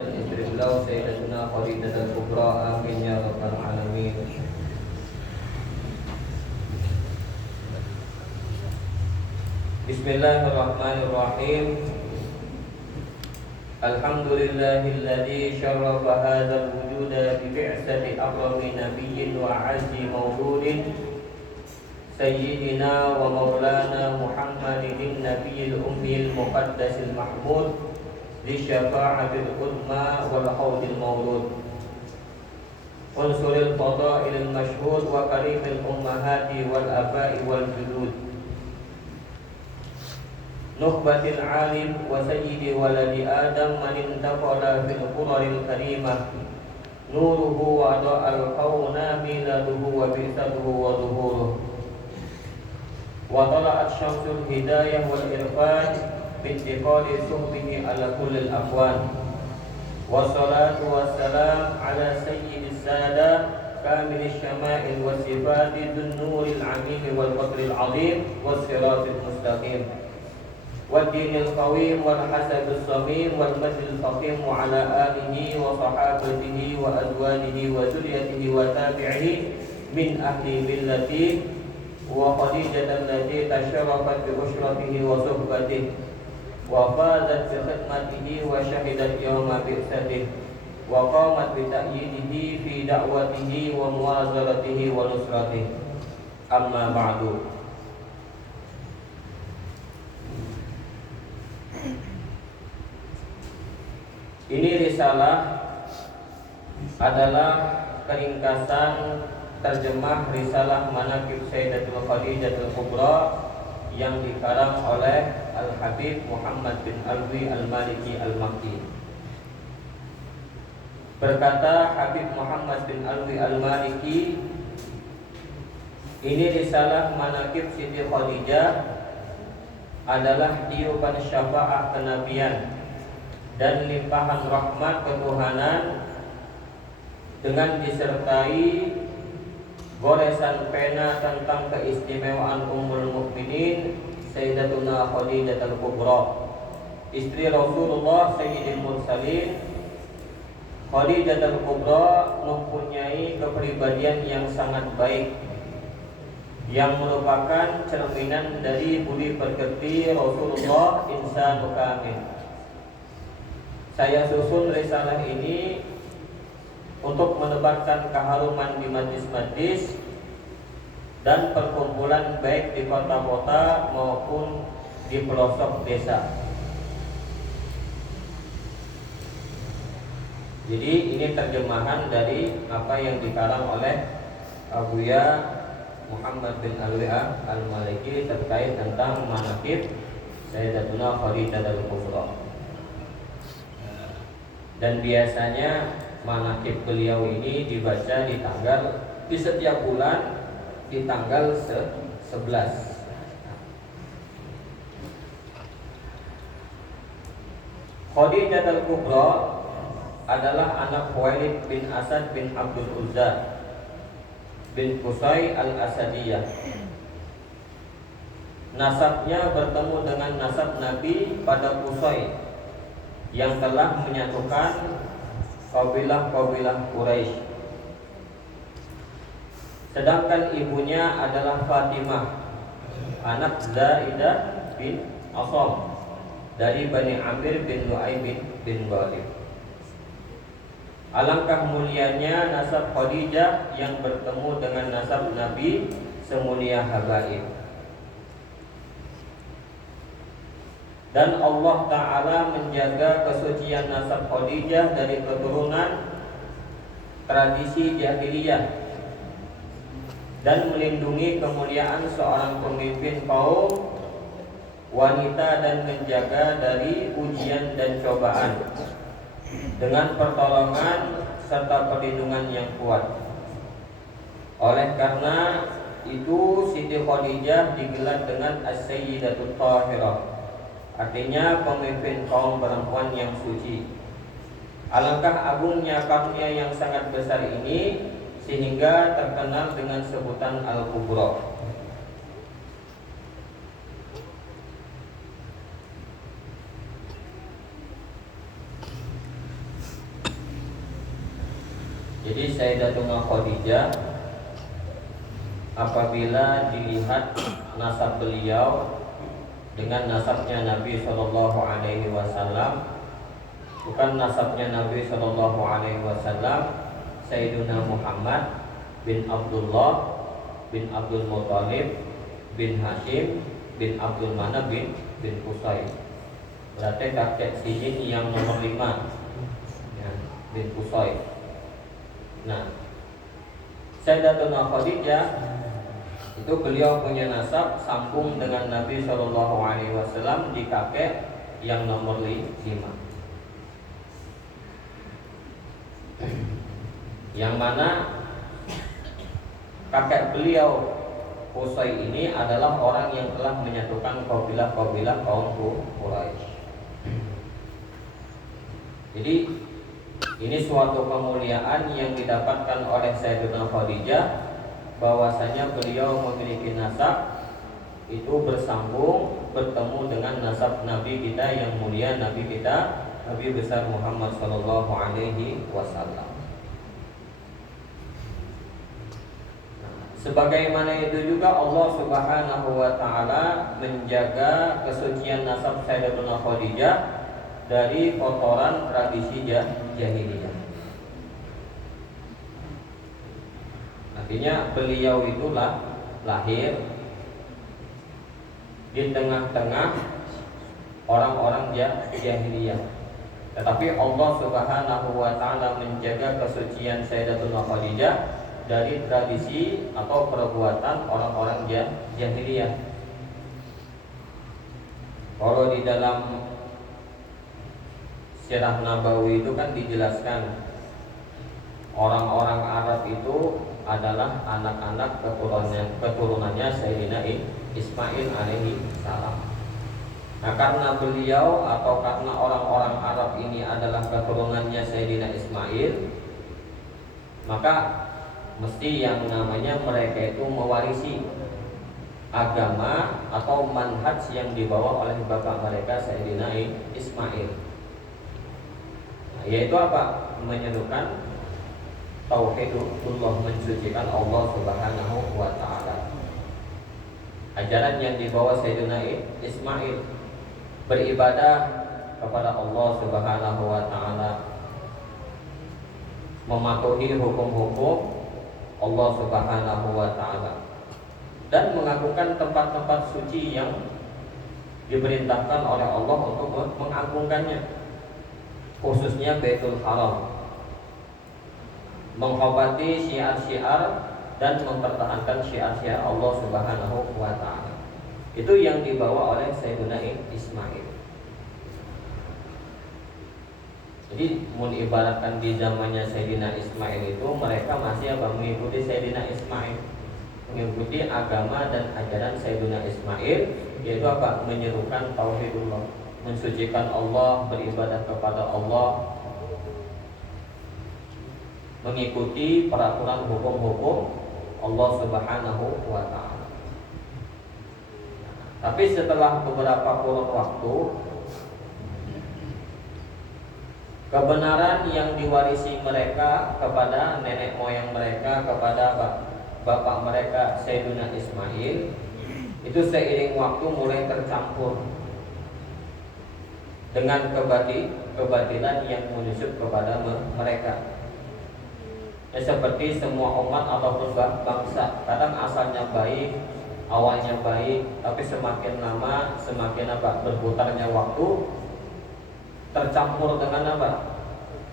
istri beliau Sayyidatuna Khadidah Al-Kubra, amin ya rabbal alamin. Bismillahirrahmanirrahim. Alhamdulillahilladzi syarrafa hadzal wujuda bi bi'tsati akrami nabiyyin wa 'azzi mauludin sayyidina wa maulana Muhammadin nabiyil ummil muqaddasil mahmud li syafa'atil uzma wal haudil maulud unsuril fadailil masyhud wa karimil ummahati wal abai wal judud nukhbatil alim wa sayyidi waladi adam man intaqala fil quraril karimah nuruhu wa da'al qawna miladuhu wa bi'satuhu wa zuhuruh wa tala'at syamsul hidayah wal irfan bintiqali suhbihi ala kullil afwan wassalatu wassalam ala sayyidis sada kamilish syama'il wasifati dhunnuril amin wal qadril azim wassiratil mustaqim والدين القويم والحسب الصميم والمجد الفخيم وعلى آله وصحابته وأزواجه وذريته وتابعه من أهل ملته وخديجة التي تشرفت بأشرته وصحبته وفازت بخدمته وشهدت يوم بعثته وقامت بتأييده في دعوته ومواظرته ونصرته أما بعد. Ini risalah adalah keringkasan terjemah risalah Manaqib Sayyidatul Khadijatul Kubra yang dikarang oleh Al-Habib Muhammad bin Alwi Al-Maliki Al-Makki. Berkata Habib Muhammad bin Alwi Al-Maliki, ini risalah Manaqib Siti Khadijah adalah tiupan syafaat kenabian dan limpahan rahmat ketuhanan dengan disertai goresan pena tentang keistimewaan Ummul Mukminin Sayyidatuna Khadidah Al-Kubra, istri Rasulullah Sayyidil Mursalin. Khadidah Al-Kubra mempunyai kepribadian yang sangat baik, yang merupakan cerminan dari budi pekerti Rasulullah insanu kamil. Saya susun risalah ini untuk menebarkan keharuman di majlis-majlis dan perkumpulan baik di kota-kota maupun di pelosok desa. Jadi ini terjemahan dari apa yang dikarang oleh Abuya Muhammad bin Alwi Al-Maliki terkait tentang Manaqib Sayyidatuna Khadidah Al-Kubra. Dan biasanya manaqib beliau ini dibaca di setiap bulan di tanggal 11. Khadidah Al-Kubra adalah anak Khuwailid bin Asad bin Abdul Uzza bin Qusay Al-Asadiyah. Nasabnya bertemu dengan nasab Nabi pada Qusay yang telah menyatukan kabilah-kabilah Quraisy. Sedangkan ibunya adalah Fatimah, anak Zaidah bin Asam dari Bani Amir bin Lu'ay bin Ghalib. Alangkah mulianya nasab Khadijah yang bertemu dengan nasab Nabi semulia habaib. Dan Allah Ta'ala menjaga kesucian nasab Khadijah dari keturunan tradisi jahiliyah dan melindungi kemuliaan seorang pemimpin kaum wanita dan menjaga dari ujian dan cobaan dengan pertolongan serta perlindungan yang kuat. Oleh karena itu Siti Khadijah digelar dengan As-Sayyidatul Tahirah, artinya pemimpin kaum perempuan yang suci. Alangkah agungnya karunia yang sangat besar ini sehingga terkenal dengan sebutan Al-Kubra. Jadi Sayyidatuna Khadijah apabila dilihat nasab beliau dengan nasabnya Nabi Shallallahu Alaihi Wasallam, bukan nasabnya Nabi Shallallahu Alaihi Wasallam, Sayyiduna Muhammad bin Abdullah bin Abdul Muthalib bin Hashim bin Abdul Manaf bin Qusay. Berarti kakek sijin yang nomor 5 ya, bin Qusay. Nah, Sayyidatuna Khadijah itu beliau punya nasab sambung dengan Nabi Shallallahu Alaihi Wasallam di kakek yang nomor 5. Yang mana kakek beliau Qusay ini adalah orang yang telah menyatukan kabilah-kabilah kaum Quraisy. Jadi ini suatu kemuliaan yang didapatkan oleh Sayyidatuna Khadijah, bahwasanya beliau memiliki nasab itu bersambung bertemu dengan nasab Nabi kita yang mulia, Nabi kita Nabi besar Muhammad Sallallahu Alaihi Wasallam. Sebagaimana itu juga Allah Subhanahu wa taala menjaga kesucian nasab Sayyidatuna Khadijah dari kotoran tradisi jahiliyah. Artinya beliau itulah lahir di tengah-tengah orang-orang jahiliyah. Tetapi Allah Subhanahu wa taala menjaga kesucian Sayyidatuna Khadijah dari tradisi atau perbuatan orang-orang jahiliyah. Kalau di dalam Sirah Nabawi itu kan dijelaskan orang-orang Arab itu adalah anak-anak keturunannya Sayyidina Ismail alaihi salam. Nah, karena beliau atau karena orang-orang Arab ini adalah keturunannya Sayyidina Ismail, maka mesti yang namanya mereka itu mewarisi agama atau manhaj yang dibawa oleh bapak mereka Sayyidina Ismail. Nah, yaitu apa? Menyerukan tauhidullah, mensucikan Allah Subhanahu wa taala. Ajaran yang dibawa Sayyidina Ismail beribadah kepada Allah Subhanahu wa taala, mematuhi hukum-hukum Allah Subhanahu wa taala, dan mengagungkan tempat-tempat suci yang diperintahkan oleh Allah untuk mengagungkannya, khususnya Baitul Haram, menghormati syiar-syiar dan mempertahankan syiar-syiar Allah Subhanahu wa taala. Itu yang dibawa oleh Sayyidina Ismail. Jadi mengibaratkan di zamannya Sayyidina Ismail itu mereka masih mengikuti Sayyidina Ismail, mengikuti agama dan ajaran Sayyidina Ismail, yaitu apa? Menyerukan tauhidullah, mensucikan Allah, beribadah kepada Allah, mengikuti peraturan hukum-hukum Allah Subhanahu wa taala. Tapi setelah beberapa kurun waktu, kebenaran yang diwarisi mereka kepada nenek moyang mereka, kepada bapak mereka Sayyidina Ismail, itu seiring waktu mulai tercampur dengan kebatilan yang menyusup kepada mereka. Ya, seperti semua umat ataupun bangsa, kadang asalnya baik, awalnya baik, tapi semakin lama semakin berputarnya waktu, tercampur dengan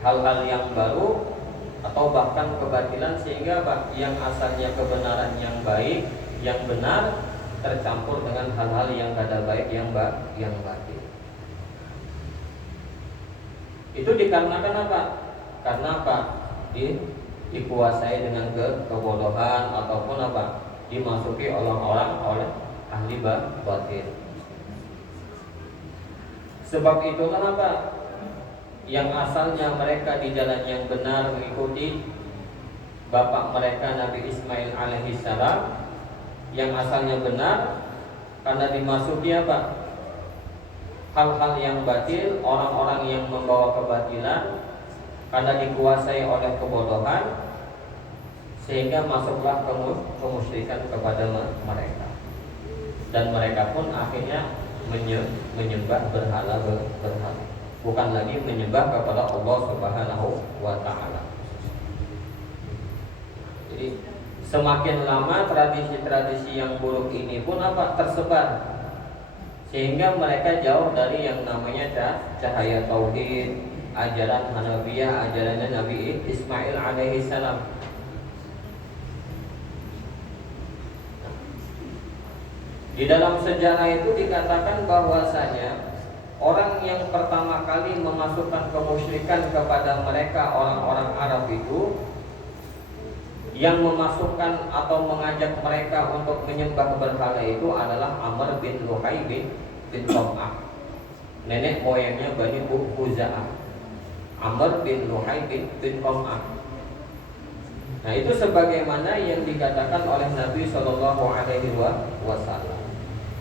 hal-hal yang baru atau bahkan kebatilan, sehingga yang asalnya kebenaran yang baik, yang benar, tercampur dengan hal-hal yang kada baik, yang batil. Itu dikarenakan apa? Karena dikuasai dengan kebodohan ataupun dimasuki orang-orang oleh ahli batil. Sebab itulah yang asalnya mereka di jalan yang benar mengikuti bapak mereka Nabi Ismail alaihi salam, yang asalnya benar, karena dimasuki hal-hal yang batil, orang-orang yang membawa kebatilan, karena dikuasai oleh kebodohan, sehingga masuklah kemusyrikan kepada mereka, dan mereka pun akhirnya menyembah berhala, bukan lagi menyembah kepada Allah Subhanahu wa taala. Jadi semakin lama tradisi-tradisi yang buruk ini pun tersebar, sehingga mereka jauh dari yang namanya cahaya tauhid, ajaran Hanafiyah, ajarannya Nabi Ismail alaihi salam. Di dalam sejarah itu dikatakan bahwasanya orang yang pertama kali memasukkan kemusyrikan kepada mereka orang-orang Arab itu, yang memasukkan atau mengajak mereka untuk menyembah berhala itu adalah Amr bin Luhai bin Qam'ah, nenek moyangnya Bani Khuza'ah. Amr bin Luhai bin Qam'ah. Nah, itu sebagaimana yang dikatakan oleh Nabi Shallallahu Alaihi Wasallam.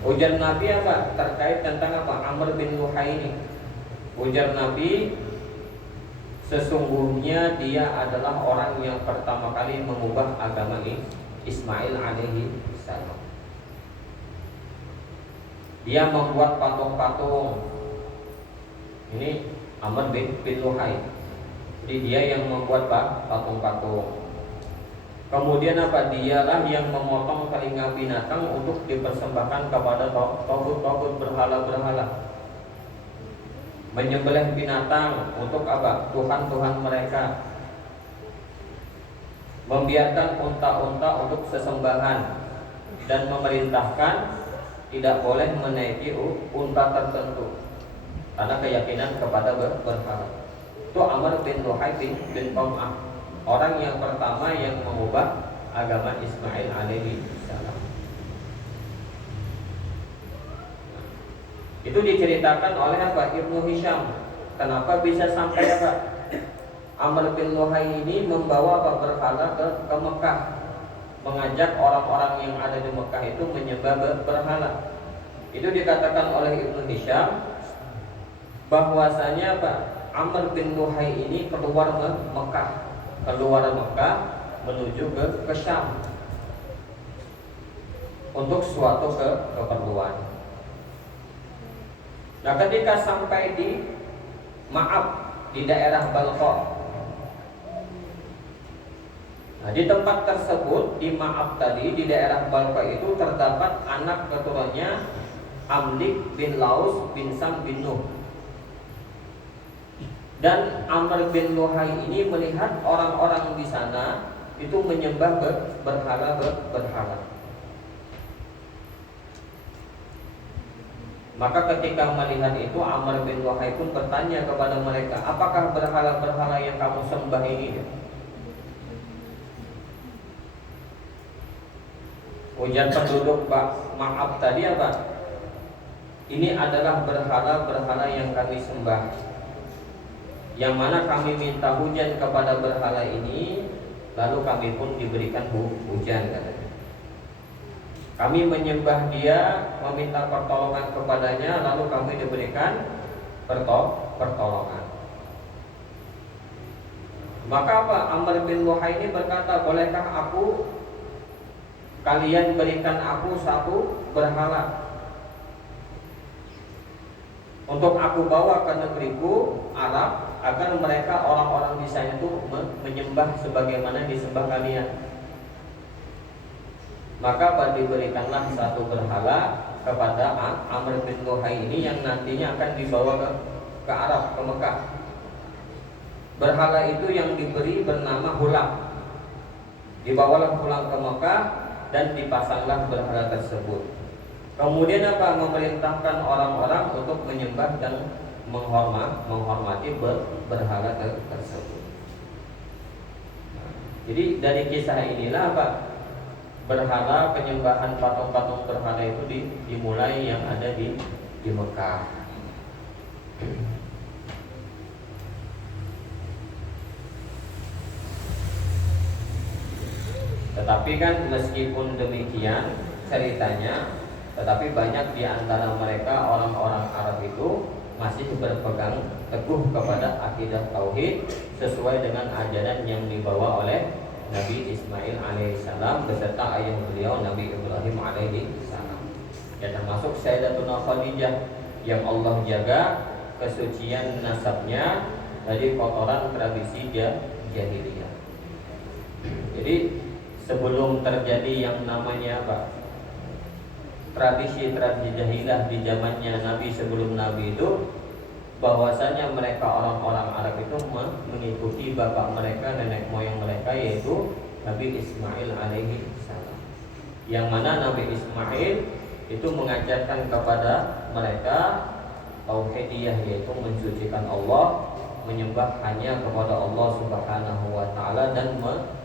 Ujar Nabi apa terkait tentang Amr bin Luhai ini? Ujar Nabi, sesungguhnya dia adalah orang yang pertama kali mengubah agama Ismail alaihi salam. Dia membuat patung-patung. Ini Amr bin Luhai. Jadi dia yang membuat patung-patung. Kemudian dialah yang memotong telinga binatang untuk dipersembahkan kepada tauhid berhala-berhala. Menyembelih binatang untuk Tuhan-Tuhan mereka. Membiarkan unta-unta untuk sesembahan, dan memerintahkan tidak boleh menaiki unta tertentu karena keyakinan kepada berhala. Itu Amr bin Luhai bin Qam'ah, orang yang pertama yang mengubah agama Ismail alaihi salam. Itu diceritakan oleh Ibnu Hisham. Kenapa bisa sampai Amr bin Luhai ini membawa berhala ke Mekah, mengajak orang-orang yang ada di Mekah itu menyembah berhala. Itu dikatakan oleh Ibnu Hisham bahwasanya Amr bin Luhai ini keluar Mekah menuju ke Syam untuk suatu keperluan. Nah, ketika sampai di Ma'ab di daerah Balqa, nah, di tempat tersebut di Ma'ab tadi di daerah Balqa itu terdapat anak keturunannya Amlik bin Laus bin Sam bin Nuh. Dan Amr bin Luhai ini melihat orang-orang di sana itu menyembah berhala. Maka ketika melihat itu, Amr bin Luhai pun bertanya kepada mereka, apakah berhala-berhala yang kamu sembah ini? Ujar penduduk Ma'ab tadi ini adalah berhala-berhala yang kami sembah, yang mana kami minta hujan kepada berhala ini, lalu kami pun diberikan hujan, katanya. Kami menyembah dia, meminta pertolongan kepadanya, lalu kami diberikan pertolongan. Maka Amr bin Luhai ini berkata, bolehkah kalian berikan aku satu berhala untuk aku bawa ke negeriku Arab, agar mereka orang-orang di sana itu menyembah sebagaimana disembah kalian. Maka diberikanlah satu berhala kepada Amr bin Luhai ini yang nantinya akan dibawa ke Arab, ke Mekah. Berhala itu yang diberi bernama Hulam. Dibawalah pulang ke Mekah dan dipasanglah berhala tersebut. Kemudian memerintahkan orang-orang untuk menyembah dan menghormati berhala tersebut. Jadi dari kisah inilah berhala, penyembahan patung-patung berhala itu dimulai yang ada di Mekah. Tetapi kan meskipun demikian ceritanya, tetapi banyak di antara mereka orang-orang Arab itu masih berpegang teguh kepada akidah tauhid sesuai dengan ajaran yang dibawa oleh Nabi Ismail alaihissalam beserta ayah beliau Nabi Ibrahim alaihissalam. Ya, termasuk Sayyidatuna Khadijah yang Allah jaga kesucian nasabnya dari kotoran tradisi jahiliyah. Jadi sebelum terjadi yang namanya apa? Tradisi-tradisi jahiliyah di zamannya Nabi sebelum Nabi itu, bahwasanya mereka orang-orang Arab itu mengikuti bapak mereka, nenek moyang mereka, yaitu Nabi Ismail alaihi salam. Yang mana Nabi Ismail itu mengajarkan kepada mereka tauhidiyah, yaitu mensucikan Allah, menyembah hanya kepada Allah Subhanahu wa taala, dan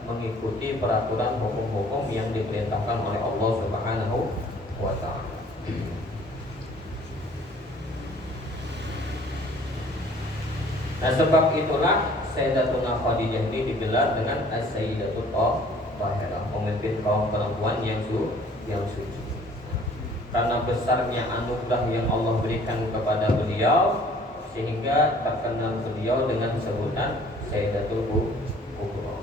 mengikuti peraturan hukum-hukum yang diperintahkan oleh Allah Subhanahu wa taala. Nah, sebab itulah Sayyidatuna Khadijah ini digelar dengan As-Sayyidatul Thahirah, pemimpin kaum perempuan yang suci. Karena besarnya anugerah yang Allah berikan kepada beliau, sehingga terkenal beliau dengan sebutan Sayyidatul Kubra.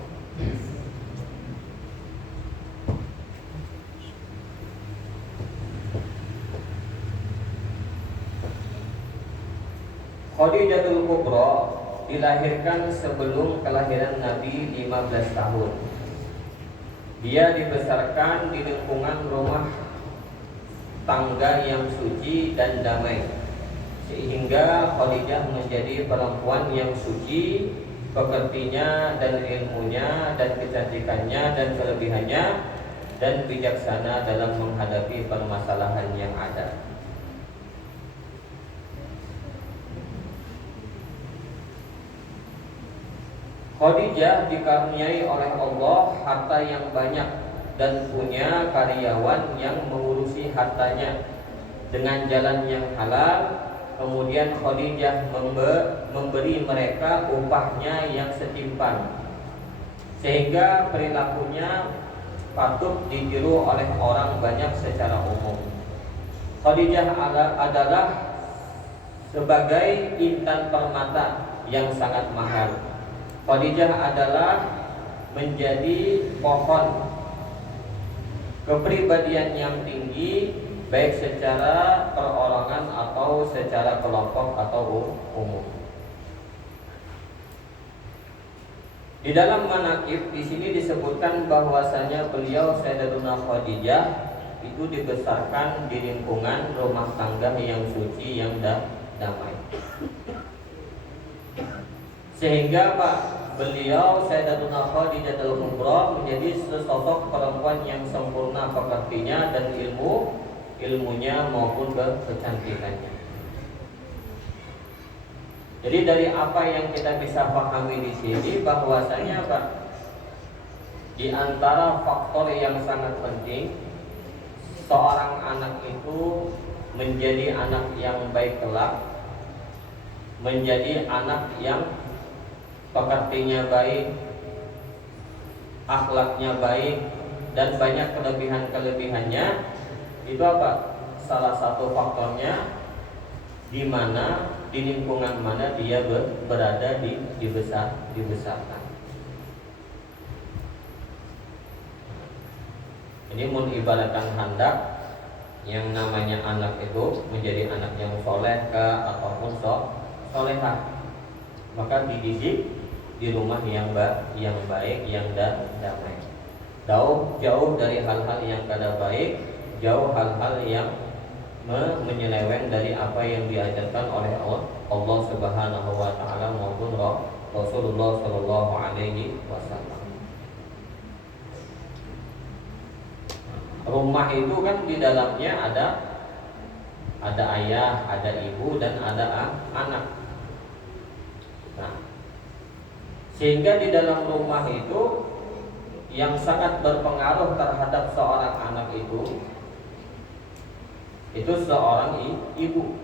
Khadijatul Kubra dilahirkan sebelum kelahiran Nabi 15 tahun. Dia dibesarkan di lingkungan rumah tangga yang suci dan damai, sehingga Khadijah menjadi perempuan yang suci, pekertinya dan ilmunya dan kecantikannya dan kelebihannya, dan bijaksana dalam menghadapi permasalahan yang ada. Khadijah dikaruniai oleh Allah harta yang banyak dan punya karyawan yang mengurusi hartanya dengan jalan yang halal. Kemudian Khadijah memberi mereka upahnya yang setimpal, sehingga perilakunya patut ditiru oleh orang banyak secara umum. Khadijah adalah sebagai intan permata yang sangat mahal. Khadijah adalah menjadi pohon kepribadian yang tinggi, baik secara perorangan atau secara kelompok atau umum. Di dalam manaqib di sini disebutkan bahwasanya beliau Sayyidatuna Khadijah itu dibesarkan di lingkungan rumah tangga yang suci, yang damai. Sehingga beliau Sayyidatuna Khadijatul Kubra menjadi sesosok perempuan yang sempurna pekertinya dan ilmunya maupun kecantikannya. Jadi dari apa yang kita bisa pahami di sini, bahwasanya di antara faktor yang sangat penting seorang anak itu menjadi anak yang baik kelak, menjadi anak yang pekertinya baik, akhlaknya baik, dan banyak kelebihan-kelebihannya. Itu apa? Salah satu faktornya di mana, di lingkungan mana dia berada, dibesarkan. Ini mengibaratkan hendak yang namanya anak itu menjadi anak yang soleh ataupun solehah, maka dididik di rumah yang baik, yang damai. Jauh dari hal-hal yang kada baik, jauh hal-hal yang menyeleweng dari apa yang diajarkan oleh Allah Subhanahu wa taala maupun Rasulullah sallallahu alaihi wasallam. Rumah itu kan di dalamnya ada ayah, ada ibu, dan ada anak. Nah, sehingga di dalam rumah itu yang sangat berpengaruh terhadap seorang anak itu seorang ibu.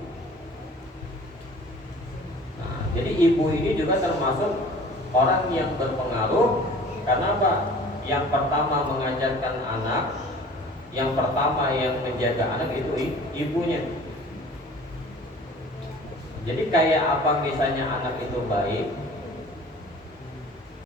Nah, jadi ibu ini juga termasuk orang yang berpengaruh. Karena apa? Yang pertama mengajarkan anak, yang pertama yang menjaga anak itu ibunya. Jadi kayak apa misalnya anak itu baik,